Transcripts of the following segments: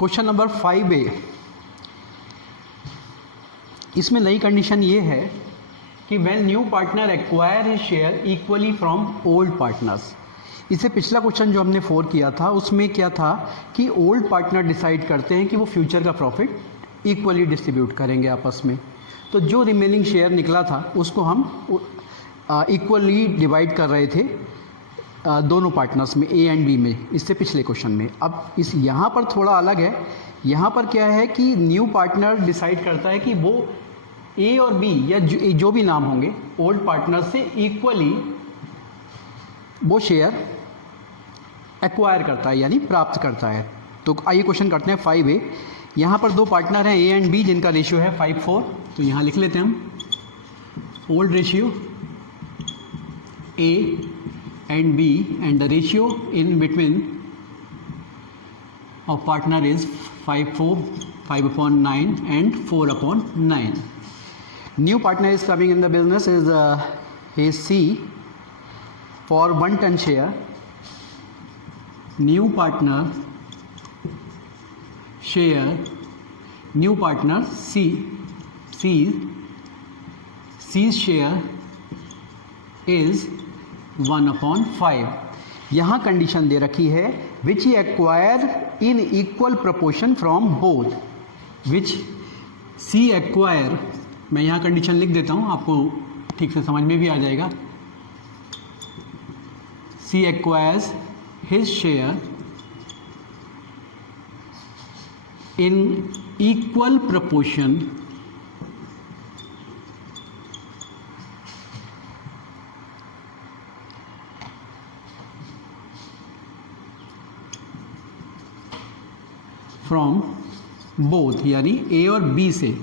Question number 5A, इसमें नई condition ये है कि when new partner acquire his share equally from old partners. इससे पिछला क्वेश्चन जो हमने 4 किया था उसमें क्या था कि ओल्ड पार्टनर डिसाइड करते हैं कि वो फ्यूचर का प्रॉफिट इक्वली डिस्ट्रीब्यूट करेंगे आपस में। तो जो रिमेनिंग शेयर निकला था उसको हम इक्वली डिवाइड कर रहे थे दोनों पार्टनर्स में, ए एंड बी में, इससे पिछले क्वेश्चन में। अब इस यहाँ पर थोड़ा अलग है। यहाँ पर क्या है कि न्यू पार्टनर डिसाइड करता है कि वो ए और बी या जो भी नाम होंगे ओल्ड पार्टनर से इक्वली वो शेयर एक्वायर करता है, यानी प्राप्त करता है। तो आइए क्वेश्चन करते हैं 5A। यहाँ पर दो पार्टनर हैं ए एंड बी जिनका रेशियो है 5:4। तो यहाँ लिख लेते हैं हम old ratio A and B, and the ratio in between of partner is 5:4, 5/9 and 4/9. New partner is coming in the business is C for 1 ton share. New partner share, new partner C's share is 1/5। यहाँ condition दे रखी है which he acquire in equal proportion from both, which C acquire. मैं यहाँ condition लिख देता हूँ, आपको ठीक से समझ में भी आ जाएगा। C acquires his share in equal proportion from both, यानी ए और बी से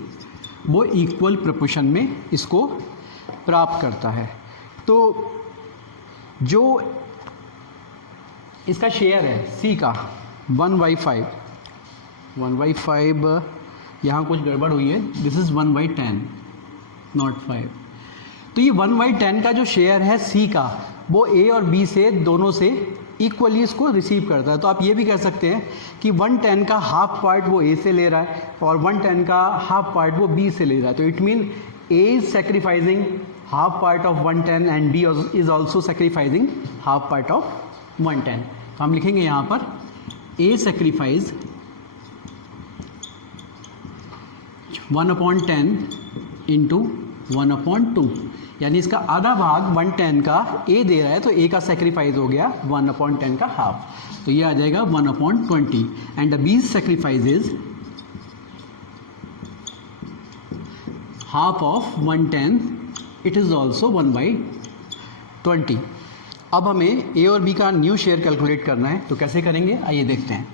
वो इक्वल प्रोपोर्शन में इसको प्राप्त करता है। तो जो इसका शेयर है सी का 1/5, 1/5 यहाँ कुछ गड़बड़ हुई है, दिस इज़ 1/10 नॉट 5। तो ये 1/10 का जो शेयर है सी का वो ए और बी से दोनों से इक्वली इसको रिसीव करता है। तो आप ये भी कह सकते हैं कि 1/10 का हाफ पार्ट वो ए से ले रहा है और 1/10 का हाफ पार्ट वो बी से ले रहा है। तो it mean a is sacrificing half part of 1/10 and b is also sacrificing half part of 1/10। तो हम लिखेंगे यहाँ पर ए सेक्रीफाइस 1/10 इंटू 1/2, यानी इसका आधा भाग 1/10 का ए दे रहा है तो ए का सेक्रीफाइस हो गया 1/10 का हाफ। तो ये आ जाएगा 1/20 and the b sacrifice is half of 1/10, it is also 1/20। अब हमें ए और बी का न्यू शेयर कैलकुलेट करना है, तो कैसे करेंगे आइए देखते हैं।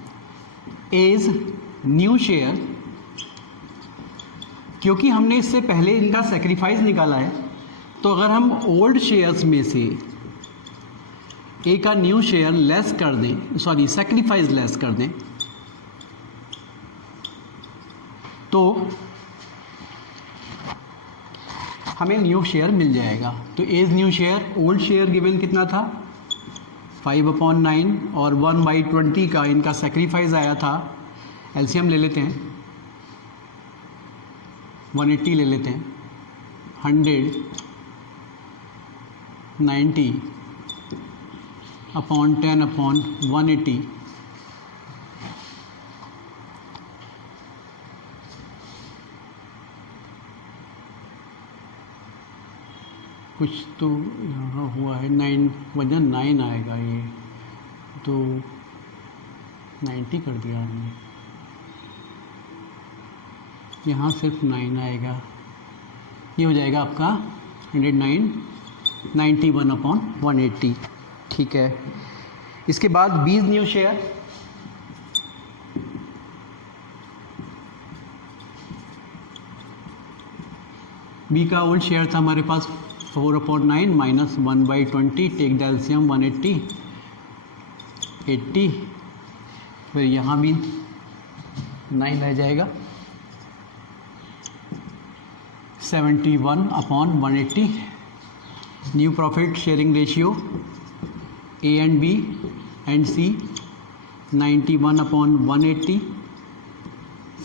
एज न्यू शेयर, क्योंकि हमने इससे पहले इनका सेक्रीफाइस निकाला है, तो अगर हम ओल्ड शेयर्स में से ए का न्यू शेयर लेस कर दें, सॉरी सेक्रीफाइस लेस कर दें, तो हमें न्यू शेयर मिल जाएगा। तो as new share, old share given कितना था 5/9 और 1/20 का इनका सेक्रीफाइस आया था। एलसीएम ले लेते हैं, 180 ले लेते हैं, 100 90/10/180, कुछ तो यहाँ हुआ है 9, वजन 9 आएगा, ये तो 90 कर दिया हमने, यहाँ सिर्फ 9 आएगा। ये हो जाएगा आपका 91/180। ठीक है, इसके बाद बी न्यू शेयर, बी का ओल्ड शेयर था हमारे पास 4/9 माइनस 1/20, टेक द एलसीएम 180, 80, फिर यहाँ भी 9 रह जाएगा, 71/180। New profit sharing ratio A and B and C 91/180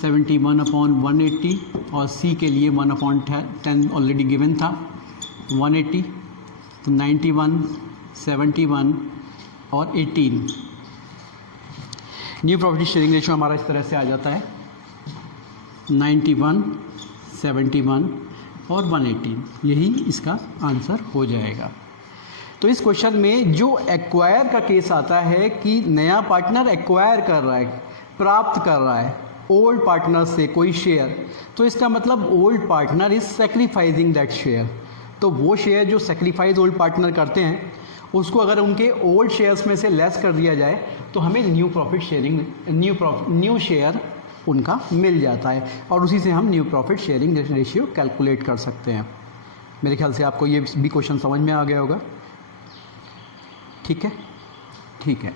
71/180 और सी के लिए 1/10 ऑलरेडी गिवन था 180, तो 91, 71 और 18। न्यू प्रॉफिट शेयरिंग रेशियो हमारा इस तरह से आ जाता है 91, 71 और 118, यही इसका आंसर हो जाएगा। तो इस क्वेश्चन में जो एक्वायर का केस आता है कि नया पार्टनर एक्वायर कर रहा है, प्राप्त कर रहा है ओल्ड पार्टनर से कोई शेयर, तो इसका मतलब old partner is sacrificing that share. तो वो शेयर जो सेक्रीफाइस ओल्ड पार्टनर करते हैं उसको अगर उनके ओल्ड शेयर्स में से लेस कर दिया जाए तो हमें new profit sharing new share उनका मिल जाता है और उसी से हम new profit sharing ratio calculate कर सकते हैं। मेरे ख्याल से आपको ये भी क्वेश्चन समझ में आ गया होगा। ठीक है।